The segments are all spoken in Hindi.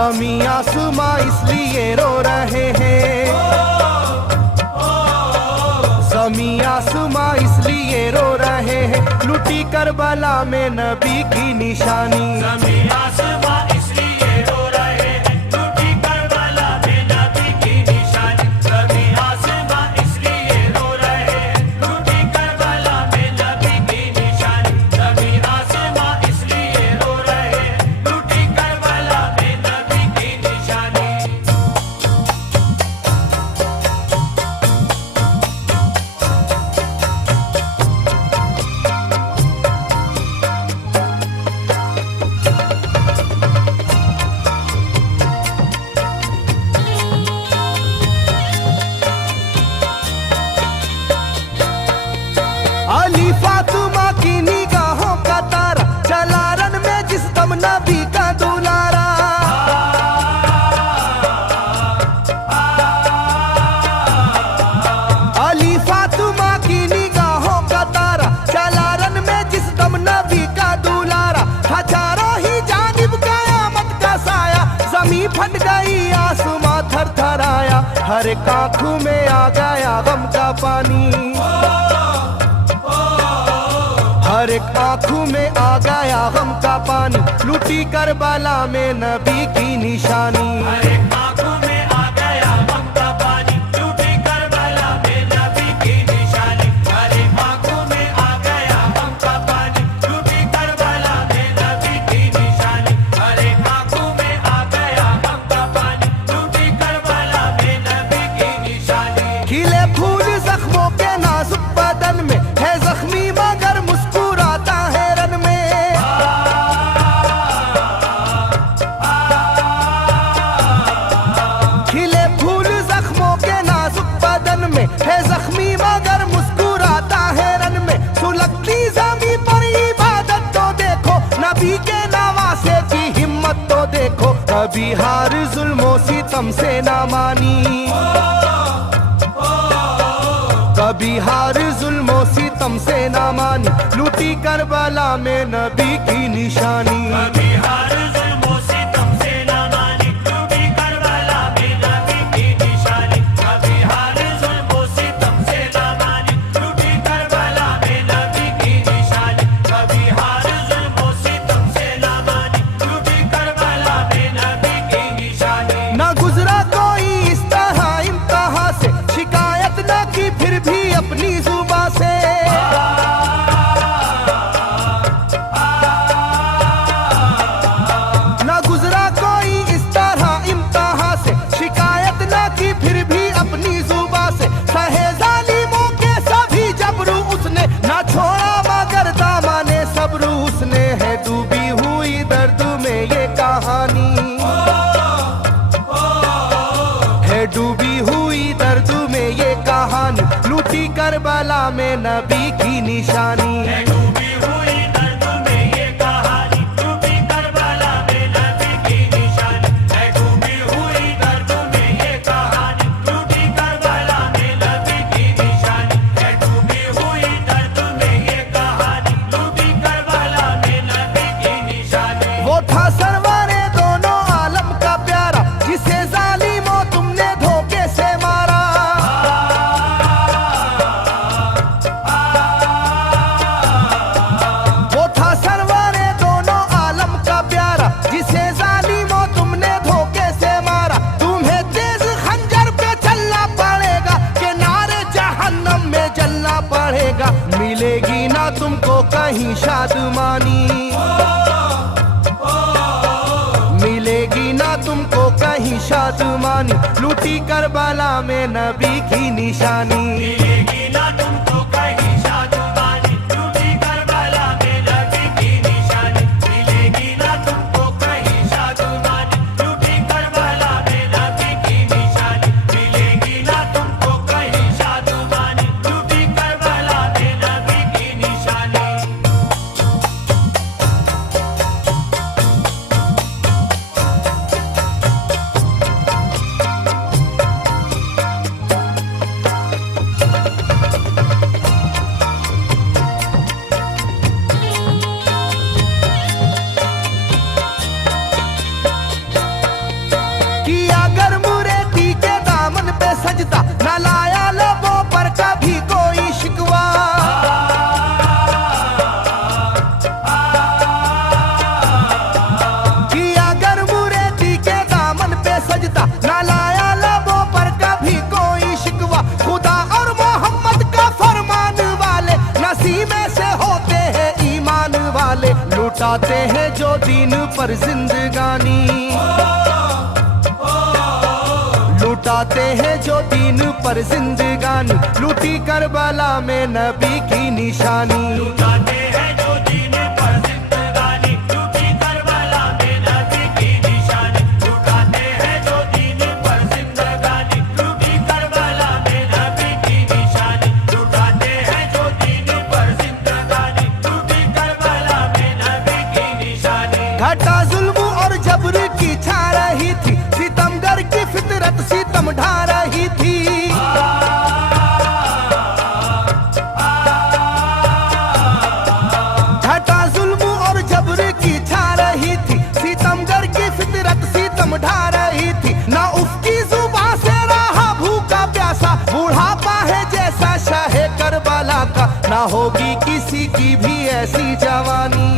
ज़मीं आसमां इसलिए रो रहे हैं, ज़मीं आसमां इसलिए रो रहे हैं, लुटी करबला में नबी की निशानी। ज़मीं आसमां इसलिए रो रहे हैं, लुटी करबला में नबी की निशानी। ज़मीं आसमां इसलिए रो रहे हैं, लुटी करबला में नबी की निशानी। ज़मीं आसमां इसलिए रो रहे हैं, लुटी करबला में नबी की निशानी। अली फातिमा की निगाहों का तारा, चला रन में जिस दम नबी का दुलारा। अली फातिमा की निगाहों का तारा, चला रन में जिस दम नबी का दुलारा। था चारों ही जानिब कयामत का साया, जमीन फट गई आसमां थर थर आया। हर एक आंखों में आ गया गम का पानी, हर एक आंखों में आ गया गम का पानी, लुटी करबला में नबी की निशानी। हर एक आंखों में आ गया गम का पानी, लुटी करबला में नबी की निशानी। हर एक आंखों में आ गया गम का पानी, लुटी करबला में नबी की निशानी। हर एक आंखों में आ गया गम का पानी, लुटी करबला में नबी की निशानी। खिले फूल जख्मों के नाजुक बदन में, है जख्मी मगर मुस्कुराता है रन में। खिले फूल जख्मों के नाजुक बदन में, है जख्मी मगर मुस्कुराता है रन में। सुलगती ज़मीं पर इबादत तो देखो, नबी के नवासे की हिम्मत तो देखो। कभी हार जुल्मों सितम से ना मानी, कभी हार जुल्मों सितम से ना मानी, लुटी करबला में नबी की निशानी। कभी हार जुल्मों सितम से ना मानी, लुटी करबला में नबी की निशानी। कभी हार जुल्मों सितम से ना मानी, लुटी करबला में नबी की निशानी। कभी हार जुल्मों सितम से ना मानी, लुटी करबला में नबी की निशानी। ना गुजरा कोई इस तरह इम्तिहा से, शिकायत न की फिर भी अपनी जुबां से। ना गुजरा कोई इस तरह इम्तिहा से, शिकायत न की फिर भी अपनी जुबां से। सहे जालिमों के सभी जबरू उसने, ना छोड़ा मगर दामने सब्रू उसने। है डूबी हुई दर्द में ये कहानी, है डूबी हुई दर्द में ये कहानी, लूटी करबला में नबी की निशानी। है डूबी हुई दर्द में ये कहानी, लुटी करबला में नबी की निशानी। है डूबी हुई दर्द में ये कहानी, लुटी करबला में नबी की निशानी। है डूबी हुई दर्द में ये कहानी, लुटी करबला में नबी की निशानी। वो था सरवारे दोनों आलम का प्यारा, जिसे जालिमों तुमने धोखे से मारा। वो था सरवारे दोनों आलम का प्यारा, जिसे जालिमों तुमने धोखे से मारा। तुम्हें तेज खंजर पे चलना पड़ेगा, कि नारे जहन्नम में जलना पड़ेगा। मिलेगी ना तुमको कहीं शादमानी, मिलेगी ना तुमको कहीं शादमानी, लूटी करबला में नबी की निशानी। मिलेगी ना तुमको कहीं शादमानी, लुटी करबला में नबी की निशानी। मिलेगी ना तुमको कहीं शादमानी, लुटी करबला में नबी की निशानी। मिलेगी ना तुमको कहीं शादमानी, लुटी करबला में नबी की निशानी। उसी में से होते हैं ईमान वाले, लुटाते हैं जो दीन पर जिंदगानी, लुटाते हैं जो दीन पर जिंदगानी, लूटी करबला में नबी की निशानी। लुटाते हैं जो दीन पर जिंदगानी, लूटी करबला में नबी की निशानी। लुटाते हैं जो दीन पर जिंदगानी, लूटी करबला में नबी की निशानी। लुटाते हैं जो दीन पर जिंदगानी, लूटी करबला में नबी की निशानी। घटा जुल्म और जबर की छा रही थी, सितमगर की फितरत सितम ढा रही थी। घटा जुल्म और जबर की छा रही थी, सितमगर की फितरत सितम ढा रही थी। ना उसकी जुबान से रहा भूखा प्यासा, बुढ़ापा है जैसा शाहे करबला का, ना होगी किसी की भी ऐसी जवानी,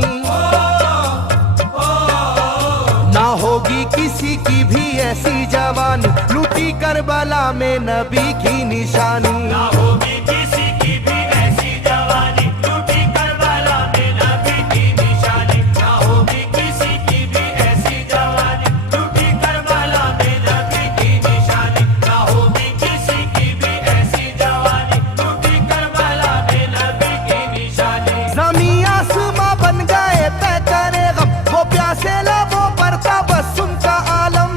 ना होगी किसी की भी ऐसी जवानी, लूटी करबला में नबी की निशानी। ना होगी किसी की भी ऐसी जवानी, लूटी करबला में नबी की निशानी। ना होगी किसी की भी ऐसी जवानी, लूटी करबला में नबी की निशानी। ना होगी किसी की भी ऐसी जवानी, लूटी करबला में नबी की निशानी। ज़मीं आसमां बन गए तय करे गम, वो प्यासे लबों पर तबस्सुम का आलम।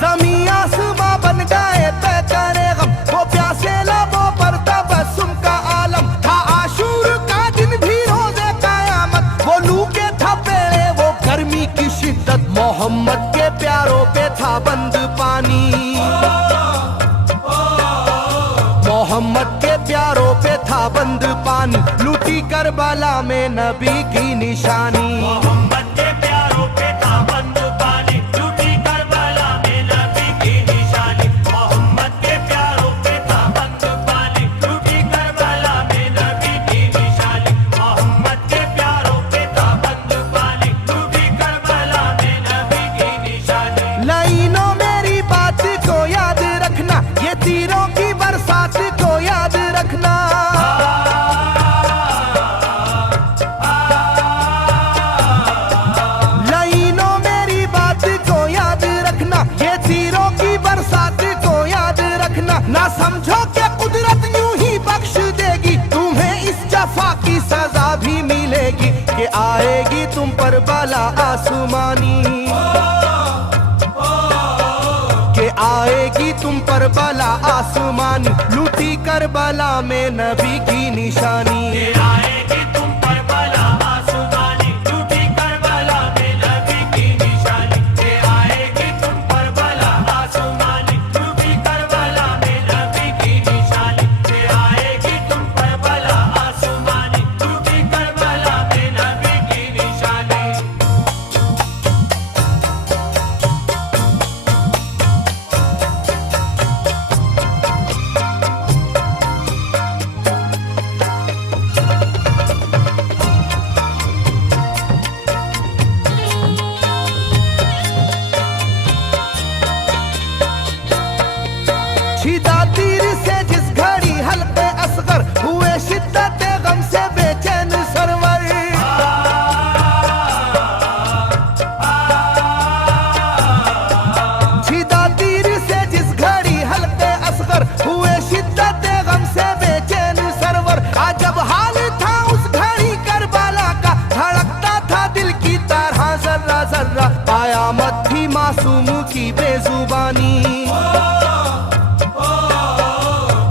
ज़मीं आसमां बन गए तय करे गम, वो प्यासे लबों पर तबस्सुम का आलम। था आशूर का दिन भी रोज़े क़यामत, वो लू के थपेड़े वो गर्मी की शिद्दत, मोहम्मद के प्यारों पे था बंद पानी, मोहम्मद के प्यारों पे था बंद पानी, लूटी करबला में नबी की निशानी। मोहम्मद के प्यारों पे था बंद पानी, लूटी करबला में नबी की निशानी। मोहम्मद के प्यारों पे था बंद पानी, लूटी करबला में नबी की निशानी। मोहम्मद के प्यारों पे था बंद पानी, लूटी करबला में नबी की निशानी। लाइनों मेरी बात को याद रखना, ये तीरों की बरसात को याद रखना। लाइनों मेरी बात को याद रखना, ये तीरों की बरसात को याद रखना। ना समझो कि कुदरत यूं ही बख्श देगी, तुम्हें इस जफा की सजा भी मिलेगी, कि आएगी तुम पर बला आसमानी, के आएगी तुम पर बला आसमानी, लूटी करबला में नबी की निशानी। ये आएगी तुम पर बला आसमानी, लूटी करबला में नबी की निशानी। ये आएगी तुम पर बला आसमानी, लूटी करबला में नबी की निशानी। ये आएगी तुम पर बला आसमानी, लूटी करबला में नबी की निशानी। छिदा तीर से जिस घड़ी हल्के असगर हुए, शिद्दत गम से बेचैन सरवर। छिदा तीर से जिस घड़ी हल्के असगर हुए, शिद्दत गम से बेचैन सरवर। अजब हाल था उस घड़ी करबला का, धड़कता था दिल की तरह जर्रा जर्रा। कयामत थी मासूम की बेजुबानी,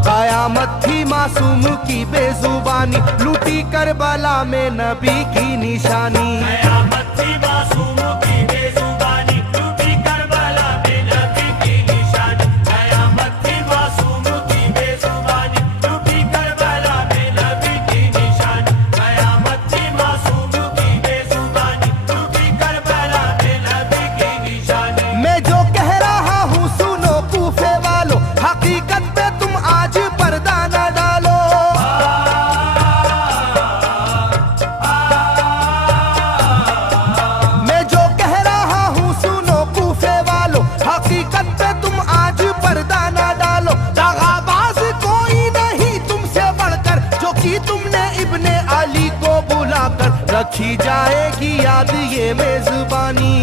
कयामत थी मासूम की बेजुबानी, लूटी करबला में नबी की निशानी। कयामत थी मासूम की बेजुबानी, लूटी करबला में नबी की निशानी। कयामत थी मासूम की बेजुबानी, लूटी करबला में नबी की निशानी। कयामत थी मासूम की बेजुबानी, लूटी करबला में नबी की निशानी। मैं जो कह रहा हूँ सुनो कूफे वालों, हकीकत पे तुम आज पर्दा न डालो। मैं जो कह रखी जाएगी याद ये मेजबानी,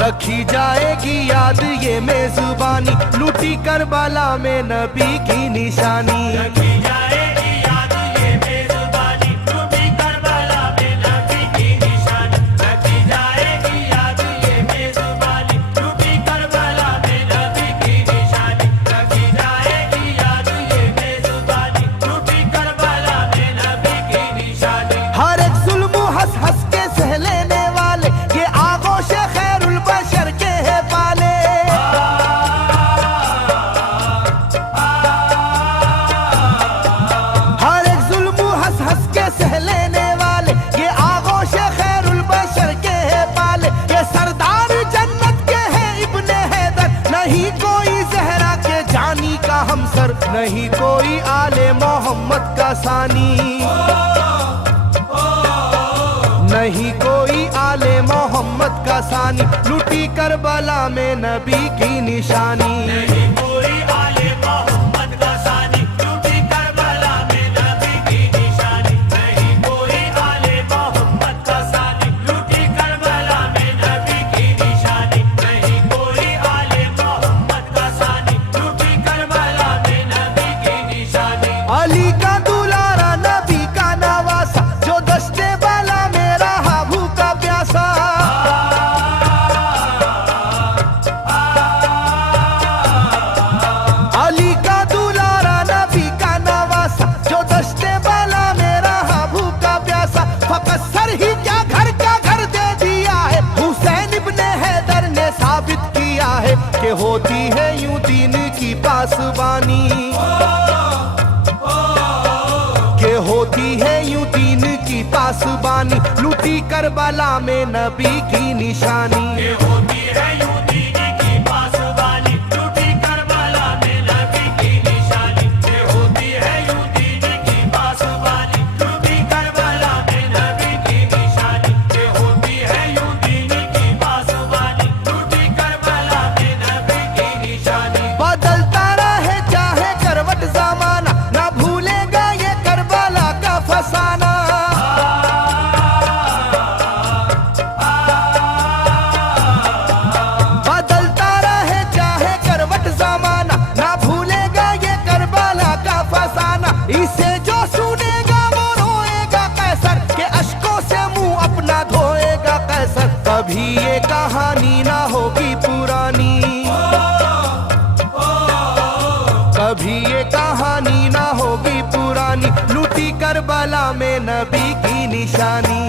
रखी जाएगी याद ये मेजबानी, लूटी करबला में नबी की निशानी। रखी जाएगी याद ये मेजबानी, लूटी करबला में नबी की निशानी। रखी जाएगी याद ये मेजबानी, लूटी करबला में नबी की निशानी। रखी जाएगी याद ये मेजबानी, लूटी करबला में नबी की निशानी। हर एक जुल्म हंस हंस के सह लेने वाले, ये आगोश खैरुल बशर के है पाले। हर एक जुल्म हंस हंस के सह लेने वाले, ये आगोश खैरुल बशर के है पाले। ये सरदार जन्नत के है इब्ने हैदर, नहीं कोई जहरा के जानी का हमसर, नहीं कोई आले मोहम्मद का सानी, नहीं कोई आले मोहम्मद का सानी, लूटी करबला में नबी की निशानी। नहीं कोई आले मोहम्मद का सानी, लूटी करबला में नबी की निशानी। नहीं कोई आले मोहम्मद का सानी, लूटी करबला में नबी की निशानी। नहीं कोई आले मोहम्मद का सानी, लूटी करबला में नबी की निशानी। अली का दुलारा नबी का नवासा, जो दस्ते बाला में रहा भूखा प्यासा। अली का दुलारा नबी का नवासा, जो दस्ते बाला में रहा भूखा प्यासा। फकत सर ही क्या घर का घर दे दिया है, हुसैन इब्ने हैदर ने साबित किया है कि होती है यूं दीन की पासबानी, के होती है यूं दीन की पासबानी, लूटी करबला में नबी की निशानी। ये होती है यूं दीन की पासबानी, लूटी करबला में नबी की निशानी। ये होती है यूं दीन की पासबानी, लूटी करबला में नबी की निशानी। ये होती है यूं दीन की पासबानी, लूटी करबला में नबी की निशानी। बदलता रहे चाहे करवट जमाना, ना भूलेगा ये करबला का फसाना। बदलता रहे चाहे करवट जमाना, ना भूलेगा ये करबला का फसाना। इसे जो सुनेगा वो रोएगा कैसर, के अश्कों से मुंह अपना धोएगा कैसर। कभी ये कहानी ना होगी पुरानी, कभी ये कहानी ना होगी पुरानी, लूटी करबला में नबी की निशानी।